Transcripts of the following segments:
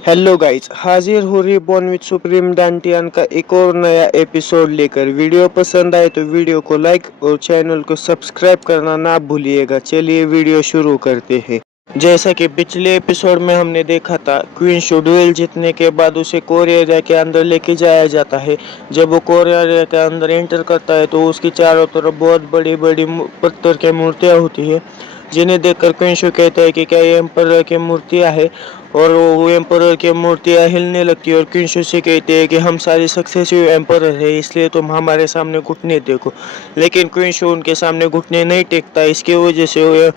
Hello guys, हाजिर हो reborn with supreme डांटियान का एक और नया एपिसोड लेकर। वीडियो पसंद आए तो वीडियो को लाइक और चैनल को सब्सक्राइब करना ना भूलिएगा। चलिए वीडियो शुरू करते हैं। जैसा कि पिछले एपिसोड में हमने देखा था, क्वीन शू ड्यूल जीतने के बाद उसे कोरिया के अंदर लेके जाया जाता है। जब वो कोरिया के अंदर एंटर करता है तो उसकी चारों तरफ बहुत बड़ी बड़ी पत्थर की मूर्तियाँ होती है, जिन्हें देखकर क्वीन शू कहता है कि क्या ये एम्परर की मूर्तियाँ हैं। और वो एम्परर की मूर्तियाँ हिलने लगती है और क्वीन शू से कहते हैं कि हम सारे सक्सेसिव एम्परर है, इसलिए तुम हमारे सामने घुटने टेको। लेकिन क्वीन शू उनके सामने घुटने नहीं टेकता। इसकी वजह से वो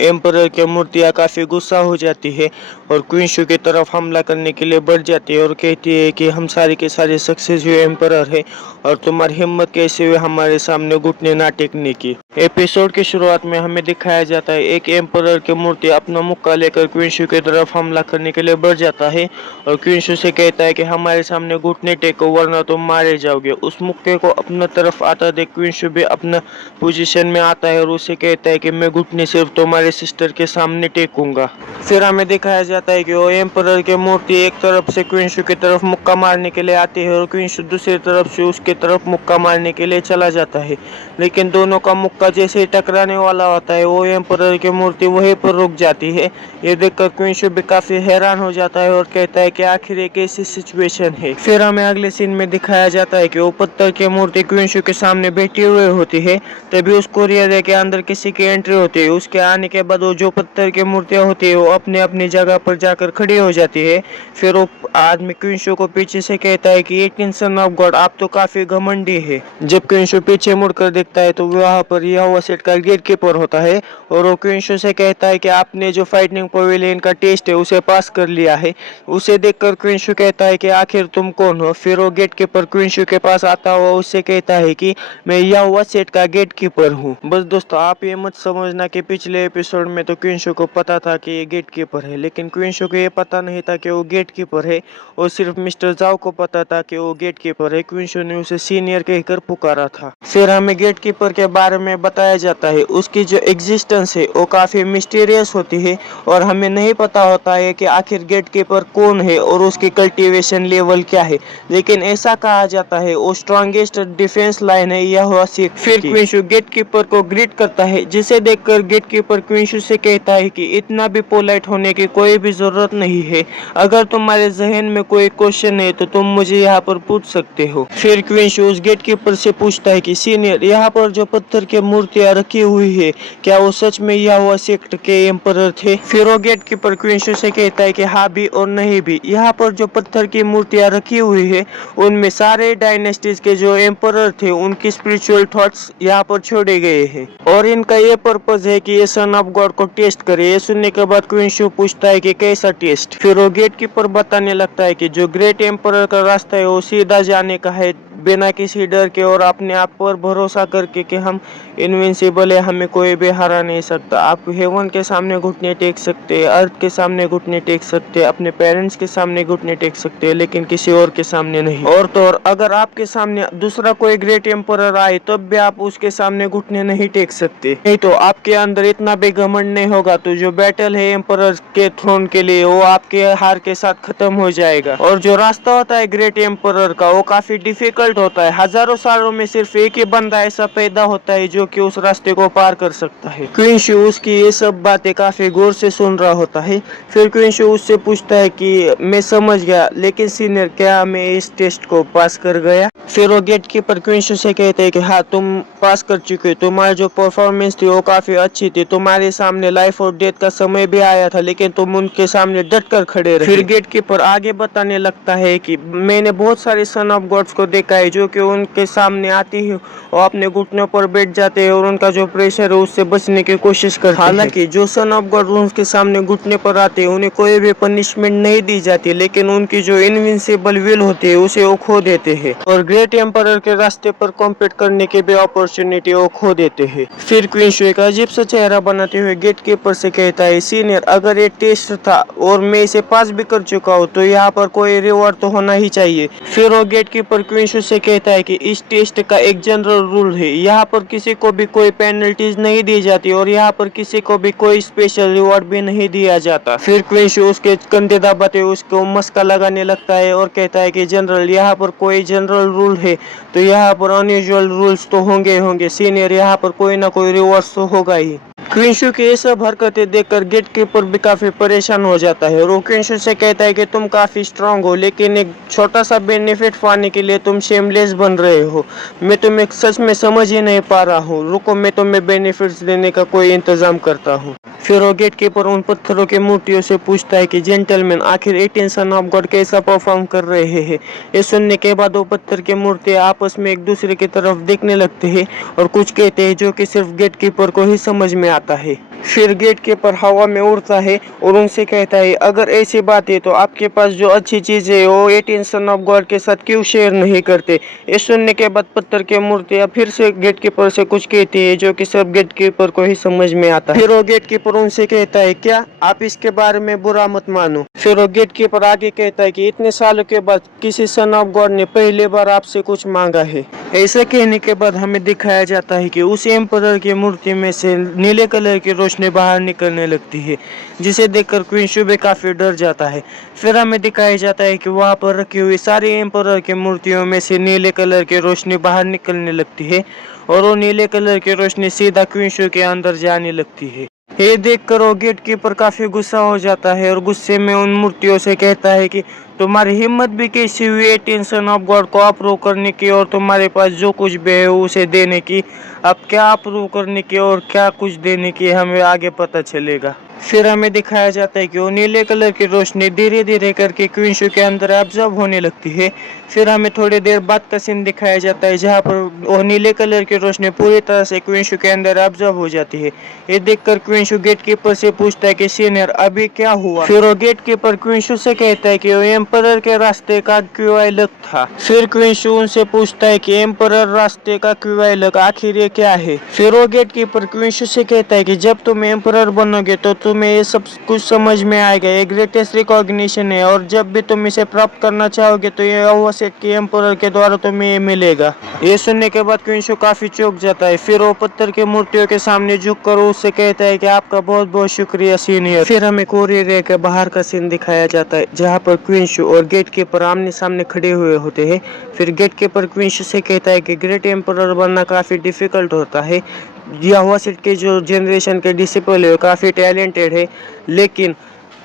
एम्परर की मूर्तियाँ काफ़ी गुस्सा हो जाती है और क्वीन शू की तरफ हमला करने के लिए बढ़ जाती है और कहती है कि हम सारे के सारे सक्सेसिव एम्परर है और तुम्हारी हिम्मत कैसे हुई हमारे सामने घुटने ना टेकने की। एपिसोड की शुरुआत में हमें दिखाया जाता है एक एम्परर की मूर्ति अपना मुक्का लेकर क्वीन शू की तरफ हमला करने के लिए बढ़ जाता है और क्वीन शू से कहता है कि हमारे सामने घुटने टेको वरना तुम मारे जाओगे। उस मुक्के को अपना तरफ आता देख क्वीन शू भी अपना पोजीशन में आता है और उसे कहता है कि मैं घुटने सिर्फ तुम्हारे सिस्टर के सामने टेकूंगा। फिर हमें दिखाया जाता है कि वो एम्परर की मूर्ति एक तरफ से क्वीन शू की तरफ मुक्का मारने के लिए आती है और क्वीन शू दूसरी तरफ से उसके तरफ मुक्का मारने के लिए चला जाता है। लेकिन दोनों का मुक्का जैसे ही टकराने वाला होता है वो एम्परर की मूर्ति वहीं पर रुक जाती है। ये देखकर क्वीन शू भी काफी हैरान हो जाता है और कहता है कि आखिर एक ऐसी सिचुएशन है। फिर हमें अगले सीन में दिखाया जाता है कि वो पत्थर की मूर्ति क्वीन शू के सामने बैठी हुई होती है। तभी उस कोरिया के अंदर किसी की एंट्री होती है। उसके आने के बाद वो जो पत्थर की मूर्तियाँ होती है वो अपने अपनी जगह पर जाकर खड़ी हो जाती है। फिर वो आदमी क्वीन शू को पीछे से कहता है कि एटीन सन ऑफ गॉड, आप तो काफी घमंडी है। जब क्वीन शू पीछे मुड़कर देखता है तो वहाँ पर यहोवा सेठ का गेट कीपर होता है और वो क्वीन शू से कहता है कि आपने जो फाइटिंग पवेलियन का टेस्ट है उसे पास कर लिया है। उसे देखकर क्वीन शू कहता है कि आखिर तुम कौन हो। फिर वो गेट कीपर क्वीन शू के पास आता हुआ उससे कहता है कि मैं यहोवा सेठ का गेट कीपर हूँ। बस दोस्तों, आप ये मत समझना कि पिछले एपिसोड में तो क्वीन शू को पता था कि ये गेट कीपर है, लेकिन क्वीन शू को ये पता नहीं था कि वो गेट कीपर है और सिर्फ मिस्टर जाओ को पता था कि वो गेट कीपर है। क्वीन शू ने उसे सीनियर कहकर पुकारा था। फिर हमें गेट कीपर के बारे में बताया जाता है। उसकी जो एग्जिस्टेंस है वो काफी मिस्टीरियस होती है और हमें नहीं पता होता है कि आखिर गेट कीपर कौन है और उसकी कल्टीवेशन लेवल क्या है, लेकिन ऐसा कहा जाता है वो स्ट्रॉन्गेस्ट डिफेंस लाइन है यह हुआ सिख। फिर क्वीन शू गेट कीपर को ग्रीट करता है, जिसे देखकर गेट कीपर क्वीन शू से कहता है कि इतना भी पोलाइट होने की कोई भी जरूरत नहीं है। अगर तुम्हारे जहन में कोई क्वेश्चन है तो तुम मुझे यहाँ पर पूछ सकते हो। फिर क्वीन शू उस गेट कीपर से पूछता है कि सीनियर, यहाँ पर जो पत्थर की मूर्तियाँ रखी हुई है क्या वो सच में यहोवा सेक्ट के एम्परर थे। फिर वो गेट कीपर क्वीन शू से कहता है कि हाँ भी और नहीं भी। यहाँ पर जो पत्थर की मूर्तियाँ रखी हुई है उनमें सारे डायनेस्टीज के जो एम्परर थे उनकी स्पिरिचुअल थॉट्स यहाँ पर छोड़े गए हैं और इनका ये पर्पज है कि ये सन ऑफ गॉड को टेस्ट करे। ये सुनने के बाद क्वीन शू पूछता है कि कैसा टेस्ट। फिर वो गेट कीपर बताने लगता है कि जो ग्रेट एम्परर का रास्ता है वो सीधा जाने का है, बिना किसी डर के और अपने आप पर भरोसा करके कि हम इनविंसिबल है, हमें कोई भी हरा नहीं सकता। आप हेवन के सामने घुटने टेक सकते हैं, अर्थ के सामने घुटने टेक सकते हैं, अपने पेरेंट्स के सामने घुटने टेक सकते हैं, लेकिन किसी और के सामने नहीं। और तो और अगर आपके सामने दूसरा कोई ग्रेट एम्परर आए तब भी आप उसके सामने घुटने नहीं टेक सकते। नहीं तो आपके अंदर इतना भी घमंड नहीं होगा तो जो बैटल है एम्परर के थ्रोन के लिए वो आपके हार के साथ खत्म हो जाएगा। और जो रास्ता होता है ग्रेट एम्परर का वो काफी डिफिकल्ट होता है। हजारों सालों में सिर्फ एक ही बंदा ऐसा पैदा होता है जो कि उस रास्ते को पार कर सकता है। क्वीन शू उसकी ये सब बातें काफी गौर से सुन रहा होता है। फिर क्वीन शू उससे पूछता है कि मैं समझ गया, लेकिन सीनियर क्या मैं इस टेस्ट को पास कर गया। फिर वो गेट कीपर क्वीन शू से कहते हैं कि हाँ तुम पास कर चुके हो, तुम्हारी जो परफॉर्मेंस थी वो काफी अच्छी थी, तुम्हारे सामने लाइफ और डेथ का समय भी आया था लेकिन तुम उनके सामने डट कर खड़े रहे। फिर गेट कीपर आगे बताने लगता है कि मैंने बहुत सारे सन ऑफ गॉड्स को देखा है जो कि उनके सामने आती है और अपने घुटनों पर बैठ जाते हैं और उनका जो प्रेशर है उससे बचने की कोशिश करते हैं। हालांकि जो सन ऑफ गॉड उनके सामने घुटने पर आते हैं उन्हें कोई भी पनिशमेंट नहीं दी जाती, लेकिन उनकी जो इनविंसिबल विल होती है उसे वो खो देते हैं और ग्रेट एम्परर के रास्ते पर कॉम्पीट करने की भी अपॉर्चुनिटी वो खो देते हैं। फिर क्वीन शू एक अजीब सा चेहरा बनाते हुए गेट कीपर से कहता है, सीनियर अगर ये टेस्ट था और मैं इसे पास भी कर चुका हूँ तो यहाँ पर कोई रिवॉर्ड तो होना ही चाहिए। फिर वो गेट कीपर क्वीन शू उसे कहता है कि इस टेस्ट का एक जनरल रूल है, यहाँ पर किसी को भी कोई पेनल्टीज नहीं दी जाती और यहाँ पर किसी को भी कोई स्पेशल रिवॉर्ड भी नहीं दिया जाता। फिर क्विंशु उसके कंधे दबाते उसको मस्का लगाने लगता है और कहता है कि जनरल, यहाँ पर कोई जनरल रूल है तो यहाँ पर अनयूजुअल रूल्स तो होंगे सीनियर, यहाँ पर कोई ना कोई रिवॉर्ड तो होगा ही। क्विंशु की ये सब हरकतें देखकर गेटकीपर भी काफी परेशान हो जाता है और वो क्विंशु से कहता है कि तुम काफी स्ट्रांग हो, लेकिन एक छोटा सा बेनिफिट पाने के लिए तुम शेमलेस बन रहे हो। मैं तुम्हें सच में समझ ही नहीं पा रहा हूँ, रुको मैं तुम्हें बेनिफिट्स देने का कोई इंतजाम करता हूँ। फिर वो गेटकीपर उन पत्थरों की मूर्तियों से पूछता है कि जेंटलमैन, आखिर 18 सन ऑफ गॉड कैसा परफॉर्म कर रहे हैं। ये सुनने के बाद वो पत्थर की मूर्तियां आपस में एक दूसरे की तरफ देखने लगते हैं और कुछ कहते हैं जो कि सिर्फ गेटकीपर को ही समझ में आता है। फिर गेटकीपर हवा में उड़ता है और उनसे कहता है, अगर ऐसी बात है तो आपके पास जो अच्छी चीज है वो 18 सन ऑफ गॉड के साथ क्यों शेयर नहीं करते। ये सुनने के बाद पत्थर की मूर्तियां फिर से गेटकीपर से कुछ कहती है जो कि सिर्फ गेटकीपर को ही समझ में आता है। फिर वो गेटकीपर उनसे कहता है, क्या आप इसके बारे में बुरा मत मानो। फिर वो गेटकीपर आगे कहता है कि इतने सालों के बाद किसी सन ऑफ गॉड ने पहली बार आपसे कुछ मांगा है। ऐसा कहने के बाद हमें दिखाया जाता है कि उस एम्परर की मूर्ति में से नीले कलर की रोशनी बाहर निकलने लगती है, जिसे देखकर क्विंशु भी काफी डर जाता है। फिर हमें दिखाया जाता है कि वहां पर रखी हुई सारी एम्परर की मूर्तियों में से नीले कलर की रोशनी बाहर निकलने लगती है और वो नीले कलर की रोशनी सीधा क्विंशु के अंदर जाने लगती है। ये देखकर वो गेटकीपर काफी गुस्सा हो जाता है और गुस्से में उन मूर्तियों से कहता है कि तुम्हारी हिम्मत भी कैसी हुई 18 सन ऑफ गॉड को अप्रूव करने की और तुम्हारे पास जो कुछ भी है उसे देने की। अब क्या अप्रूव करने की और क्या कुछ देने की हमें आगे पता चलेगा। फिर हमें दिखाया जाता है कि वो नीले कलर की रोशनी धीरे धीरे करके क्विंशु के अंदर एब्जॉर्ब होने लगती है। फिर हमें थोड़ी देर बाद का सीन दिखाया जाता है जहाँ पर वो नीले कलर की रोशनी पूरी तरह से क्विंशु के अंदर एब्जॉर्ब हो जाती है। ये देखकर क्विंशु गेटकीपर से पूछता है कि सीनियर अभी क्या हुआ। फिर वो गेटकीपर क्विंशु से कहता है कि वो एम्परर के रास्ते का क्यूआईलक था। फिर क्विंशु उनसे पूछता है कि एम्परर रास्ते का क्यूआईलक आखिर ये क्या है। फिर वो गेटकीपर क्विंशु से कहता है कि जब तुम एम्परर बनोगे तो तुम्हें ये सब कुछ समझ में आएगा, ये ग्रेटेस्ट रिकॉग्निशन है और जब भी तुम इसे प्राप्त करना चाहोगे तो ये ओवरसेट के एम्परर के द्वारा तुम्हें ये मिलेगा। ये सुनने के बाद क्विंशु काफी चौंक जाता है। फिर वो पत्थर की मूर्तियों के सामने झुककर उससे कहता है कि आपका बहुत बहुत शुक्रिया सीनियर। फिर हमें कॉरिडोर के बाहर का सीन दिखाया जाता है जहाँ पर क्विंशु और गेटकीपर आमने सामने खड़े हुए होते हैं। फिर गेटकीपर क्विंशु से कहता है कि ग्रेट एम्परर बनना काफी डिफिकल्ट होता है, यह ओवरसेट के जो जनरेशन के डिसिपल है काफी टैलेंटेड है, लेकिन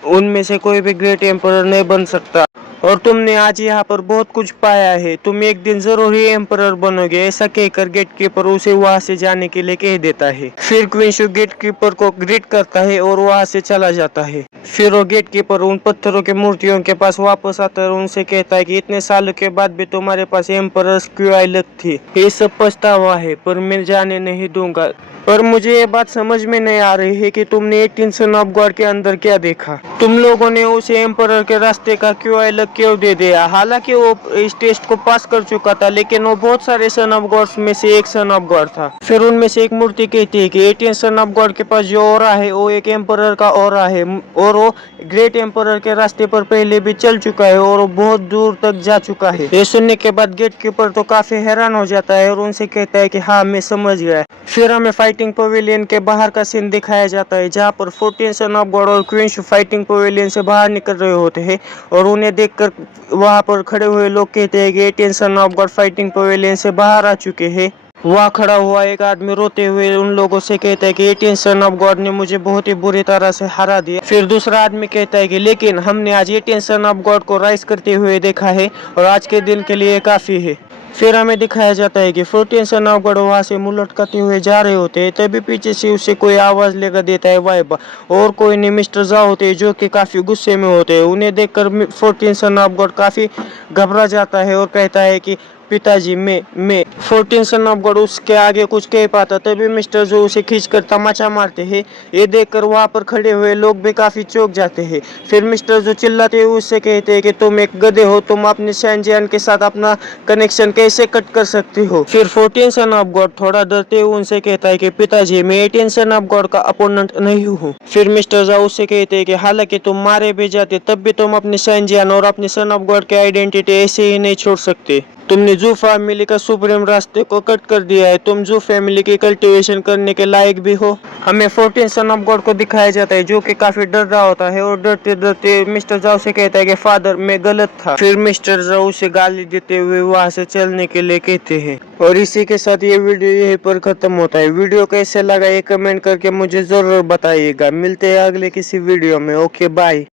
उनमें से कोई भी ग्रेट एम्परर नहीं बन सकता और तुमने आज यहाँ पर बहुत कुछ पाया है, तुम एक दिन जरूर ही एम्परर बनोगे। ऐसा कहकर गेटकीपर उसे वहां से जाने के लिए कह देता है। फिर क्विंशु गेटकीपर को ग्रीट करता है और वहां से चला जाता है। फिर वो गेटकीपर उन पत्थरों के मूर्तियों के पास वापस आता है और उनसे कहता है कि इतने सालों के बाद भी तुम्हारे पास एम्परर क्यूआईलक थी, ये सब पछतावा है पर मैं जाने नहीं दूंगा। पर मुझे ये बात समझ में नहीं आ रही है कि तुमने 18 सन ऑफ गॉड के अंदर क्या देखा। तुम लोगों ने उसे एम्परर के रास्ते का क्यूआईलक क्यों दे दिया। हालांकि वो इस टेस्ट को पास कर चुका था, लेकिन वो बहुत सारे सन ऑफ गॉड्स में से एक सन ऑफ गॉड था। फिर उनमें से एक मूर्ति कहती है कि 18 सन ऑफ गॉड के पास जो ऑरा है वो एक एम्परर का ऑरा है और वो ग्रेट एम्परर के रास्ते पर पहले भी चल चुका है और वो बहुत दूर तक जा चुका है। ये सुनने के बाद गेटकीपर तो काफी हैरान हो जाता है और उनसे कहता है कि हाँ मैं समझ गया। फिर हमें फाइटिंग पवेलियन के बाहर का सीन दिखाया जाता है जहाँ पर 14 सन ऑफ गॉड और क्विंशु फाइटिंग पवेलियन से बाहर निकल रहे होते हैं और उन्हें देखकर वहां पर खड़े हुए लोग कहते हैं कि 18 son of God fighting pavilion से बाहर आ चुके हैं। वहाँ खड़ा हुआ एक आदमी रोते हुए उन लोगों से कहता है कि 18 सन ऑफ गॉड ने मुझे बहुत ही बुरी तरह से हरा दिया। फिर दूसरा आदमी कहता है कि लेकिन हमने आज 18 सन ऑफ गॉड को राइज करते हुए देखा है और आज के दिन के लिए काफी है। फिर हमें दिखाया जाता है कि 14 सन ऑफ गॉड वहाँ से मुंह लटकाते हुए जा रहे होते हैं, तभी पीछे से उसे कोई आवाज लेकर देता है वाइबा और कोई नहीं मिस्टर जा होते हैं जो कि काफी गुस्से में होते हैं। उन्हें देखकर 14 सन ऑफ गॉड काफी घबरा जाता है और कहता है कि पिताजी मैं 14 सन ऑफ गॉड उसके आगे कुछ कह पाता, तभी मिस्टर जो उसे खींचकर तमाचा मारते हैं। ये देखकर वहां पर खड़े हुए लोग भी काफी चौंक जाते हैं। फिर मिस्टर जो चिल्लाते हुए उससे कहते हैं कि तुम एक गधे हो, तुम अपने सैनजियान के साथ अपना कनेक्शन कैसे कट कर सकते हो। फिर 14 सन ऑफ गॉड थोड़ा डरते हुए उनसे कहता है कि पिताजी मैं 18 सन ऑफ गॉड का अपोनेंट नहीं हूँ। फिर मिस्टर जा उससे कहते हैं कि हालांकि तुम मारे भी जाते तब भी तुम अपने सैनजियान और अपने सन ऑफ गॉड की आइडेंटिटी ऐसे ही नहीं छोड़ सकते। तुमने जू फैमिली का सुप्रीम रास्ते को कट कर दिया है। तुम जू फैमिली की कल्टीवेशन करने के लायक भी हो। हमें 14 सन ऑफ गॉड को दिखाया जाता है जो कि काफी डर रहा होता है और डरते डरते मिस्टर जाओ से कहता है कि फादर मैं गलत था। फिर मिस्टर जाओ उसे गाली देते हुए वहां से चलने के लिए कहते हैं। और इसी के साथ ये वीडियो यहीं पर खत्म होता है। वीडियो कैसे लगा ये कमेंट करके मुझे जरूर बताइएगा। मिलते हैं अगले किसी वीडियो में। Okay bye.